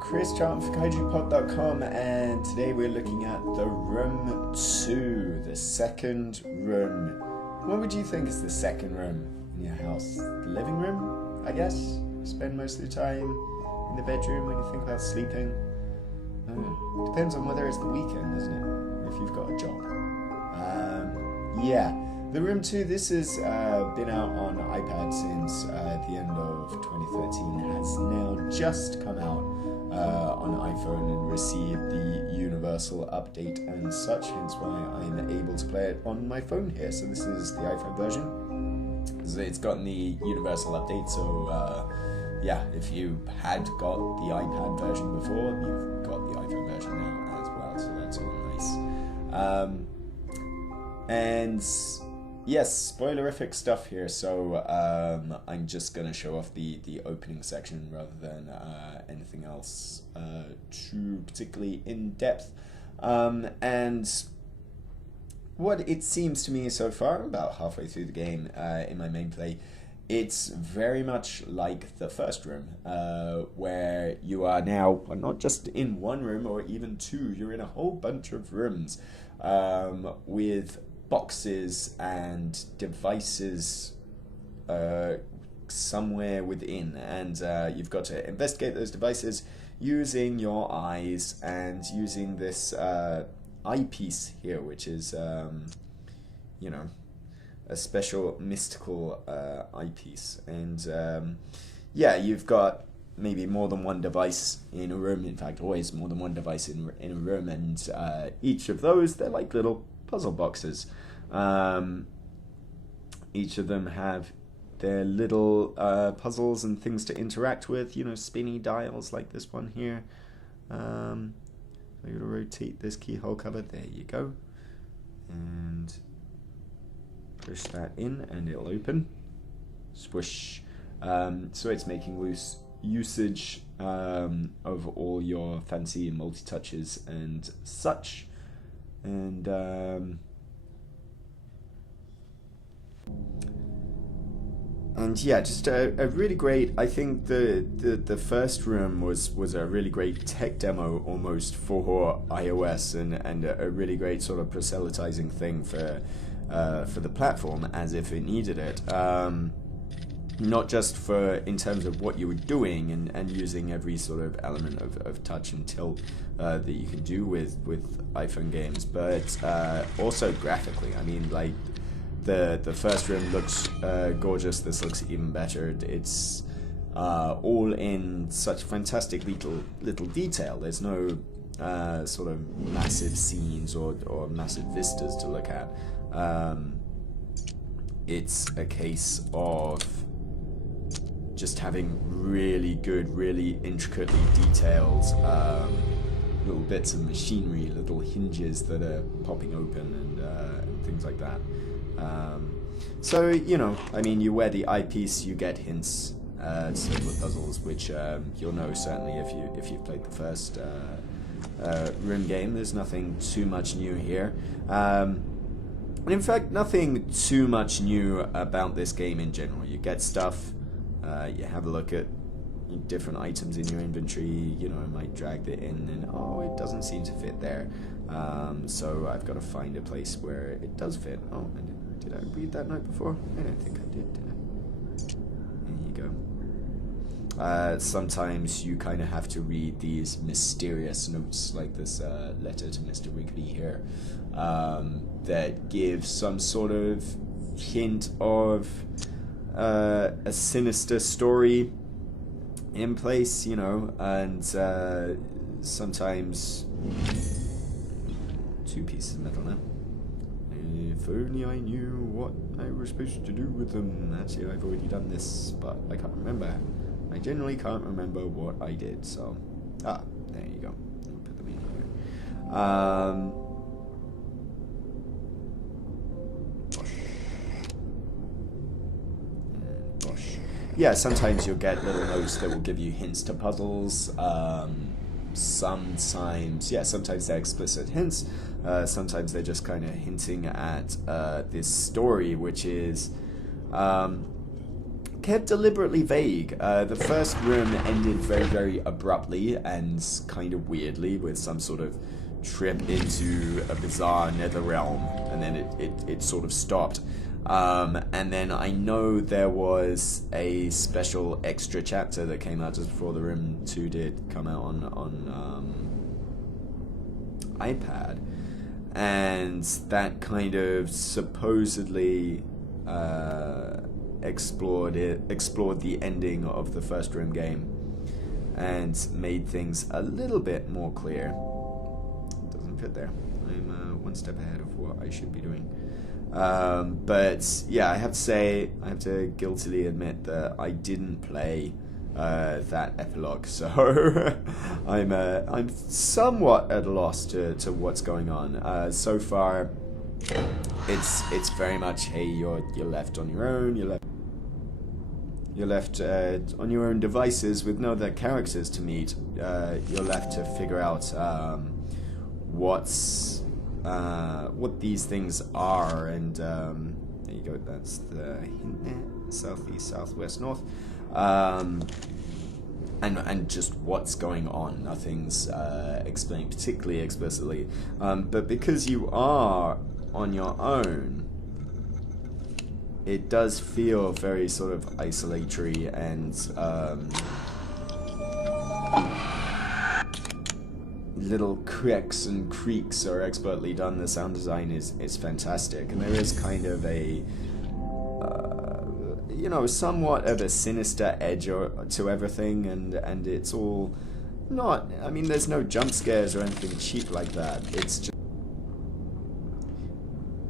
Chris Charlton for KaijuPod.com, and today we're looking at the room 2, the second room. What would you think is the second room in your house? The living room, I guess? You spend most of the time in the bedroom when you think about sleeping. Depends on whether it's the weekend, doesn't it? If you've got a job. The room 2, this has been out on iPad since the end of 2013, has now just come out on iPhone and received the universal update and such, hence why I'm able to play it on my phone here. So this is the iPhone version. So it's gotten the universal update, so if you had got the iPad version before, you've got the iPhone version now as well, so that's all nice. And yes, spoilerific stuff here, so I'm just going to show off the opening section rather than anything else too particularly in-depth. And what it seems to me so far, about halfway through the game in my main play, it's very much like the first room, where you are now not just in one room or even two, you're in a whole bunch of rooms with boxes and devices somewhere within, and you've got to investigate those devices using your eyes and using this eyepiece here, which is a special mystical eyepiece. And you've got maybe more than one device in a room, in fact always more than one device in a room, and each of those, they're like little puzzle boxes. Each of them have their little puzzles and things to interact with, spinny dials like this one here. I'm going to rotate this keyhole cover, there you go, and push that in and it'll open. Swish. So it's making loose usage of all your fancy multi-touches and such. And just a really great, I think the first room was a really great tech demo almost for iOS, and a really great sort of proselytizing thing for the platform, as if it needed it. Not just in terms of what you were doing and using every sort of element of touch and tilt that you can do with iPhone games, but also graphically. I mean, like, the first room looks gorgeous. This looks even better. It's all in such fantastic little detail. There's no sort of massive scenes or massive vistas to look at. It's a case of just having really good, really intricately detailed little bits of machinery, little hinges that are popping open and things like that. So, I mean, you wear the eyepiece, you get hints to the puzzles, which you'll know certainly if you've played the first room game. There's nothing too much new here. And in fact, nothing too much new about this game in general. You get stuff, you have a look at different items in your inventory, I might drag it in and, it doesn't seem to fit there. So I've got to find a place where it does fit. Oh, did I read that note before? I don't think I did I? There you go. Sometimes you kind of have to read these mysterious notes, like this letter to Mr. Rigby here, that give some sort of hint of a sinister story in place, and sometimes two pieces of metal now. If only I knew what I was supposed to do with them. Actually, I've already done this, but I can't remember. I generally can't remember what I did, so... there you go. I'll put them in here. Sometimes you'll get little notes that will give you hints to puzzles. Sometimes they're explicit hints. Sometimes they're just kind of hinting at this story, which is kept deliberately vague. The first room ended very, very abruptly and kind of weirdly with some sort of trip into a bizarre nether realm, and then it sort of stopped. And then I know there was a special extra chapter that came out just before the room 2 did come out on iPad, and that kind of supposedly explored the ending of the first room game and made things a little bit more clear. It doesn't fit there. I'm one step ahead of what I should be doing. But yeah, I have to guiltily admit that I didn't play that epilogue, so I'm somewhat at a loss to what's going on. So far, it's very much, hey, you're left on your own. You're left on your own devices with no other characters to meet. You're left to figure out what these things are, and there you go. That's the hint there. Southeast, southwest, north. And just what's going on. Nothing's explained particularly explicitly. But because you are on your own, it does feel very sort of isolatory, and little cracks and creaks are expertly done. The sound design is fantastic, and there is kind of a somewhat of a sinister edge to everything, and it's all not, I mean, there's no jump scares or anything cheap like that.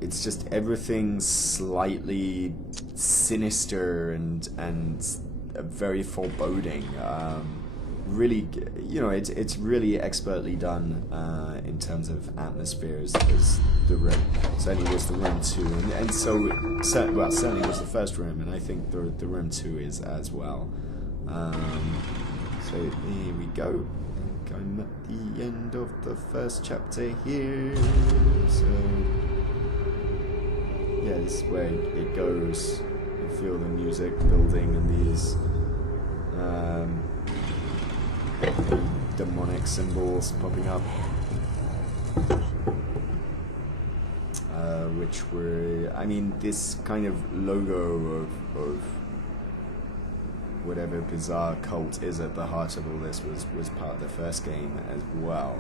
It's just everything slightly sinister and very foreboding. Really, it's really expertly done in terms of atmospheres as the room. Certainly was the room 2, and certainly was the first room, and I think the room 2 is as well. So here we go. I think I'm at the end of the first chapter here. So yeah, this is where it goes. You feel the music building and these demonic symbols popping up, which were, I mean, this kind of logo of whatever bizarre cult is at the heart of all this was part of the first game as well.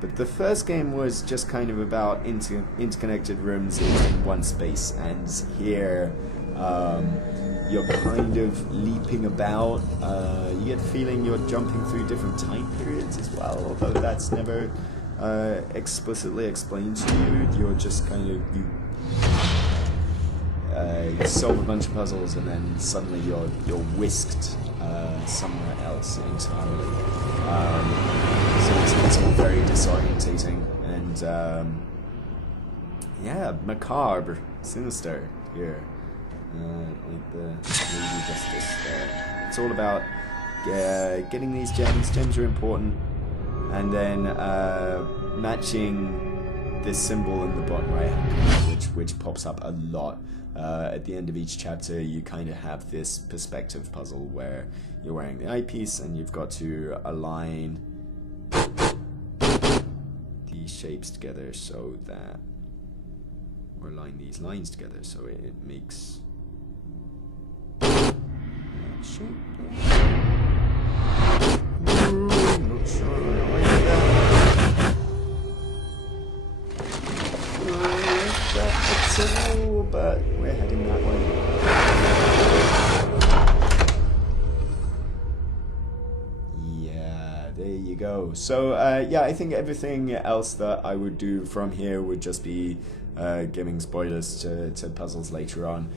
But the first game was just kind of about interconnected rooms in one space, and here you're kind of leaping about. You get the feeling you're jumping through different time periods as well, although that's never explicitly explained to you. You're just kind of, you solve a bunch of puzzles, and then suddenly you're whisked somewhere else entirely. So it's all very disorientating, and yeah, macabre, sinister here. Like the Lady Justice there. It's all about getting these gems. Gems are important, and then matching this symbol in the bottom right hand corner, which pops up a lot. At the end of each chapter, you kind of have this perspective puzzle where you're wearing the eyepiece and you've got to align these shapes together so that, or align these lines together so it makes that shape. Not sure I like that. But we're heading that way. Yeah, there you go. So yeah, I think everything else that I would do from here would just be giving spoilers to puzzles later on.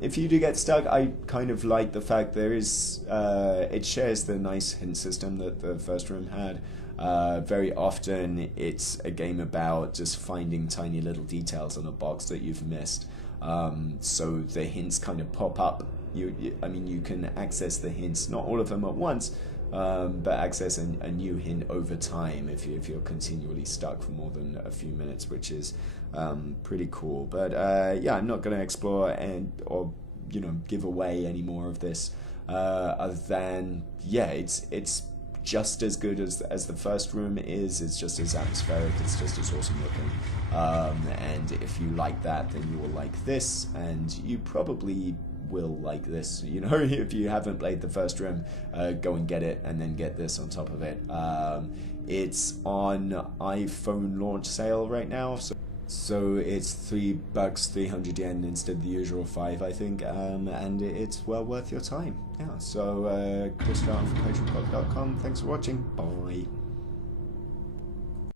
If you do get stuck, I kind of like the fact there is it shares the nice hint system that the first room had. Very often it's a game about just finding tiny little details on a box that you've missed. So the hints kind of pop up. I mean, you can access the hints, not all of them at once, but access a new hint over time if you're continually stuck for more than a few minutes, which is pretty cool. But yeah, I'm not going to explore or you know, give away any more of this, other than, yeah, it's just as good as the first room is. It's just as atmospheric, it's just as awesome looking, and if you like that, then you will like this, and you probably will like this, you know. If you haven't played the first room, go and get it, and then get this on top of it. It's on iPhone launch sale right now, so it's $3, 300 yen instead of the usual 5, I think, and it's well worth your time. Yeah, so Chris from coachingpod.com. Thanks for watching. Bye.